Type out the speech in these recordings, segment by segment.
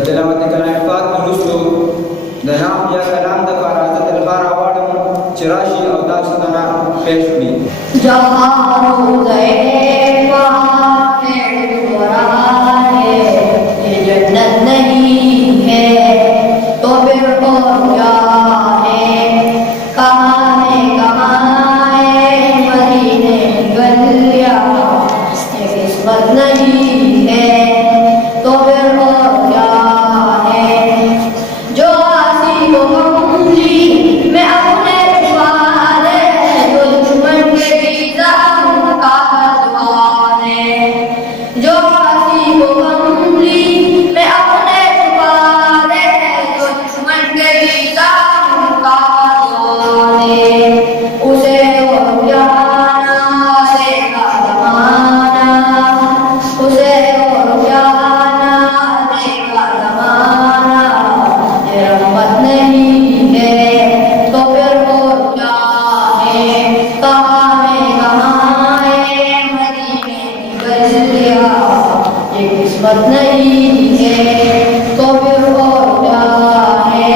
تلاوة كلام پاک ولستو دهام یا کلام د فرازت الفار اواردم چراشی او تاسو ته پیش کړي जहाँ रोज़े वहाँ है कुरान है, ये जन्नत नहीं है तो फिर और क्या है। कहाँ है मदीने गलियाँ, ये किस्मत नहीं है तो फिर और क्या है। जो आसी को कमली मैं अपने छुपाने, जो दुश्मन के वीज़ाम का दुआने। जो आसी को कमली मैं अपने छुपाने, जो दुश्मन के वीज़ाम का दुआने। उसे और जाना देगा ज़माना, उसे और जाना देगा ज़माना। ये रहमत नहीं है तो फिर और क्या है। कहाँ है मदीने की गलियाँ, ये किस्मत नहीं है तो फिर और क्या है।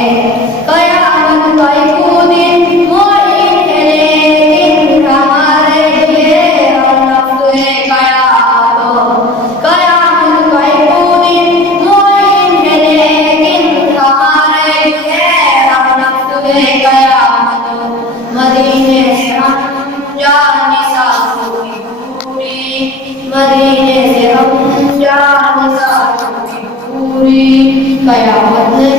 कयामत का वो दिन मोइन है लेकिन हमारे लिए हम नफ्स कयामत। कयामत का वो दिन मोइन है लेकिन हमारे लिए हम नफ्स कयामत। मदीने से हम जाने सासों की पूरी, मदीने से हम जाने सासों की पूरी। कयामत नहीं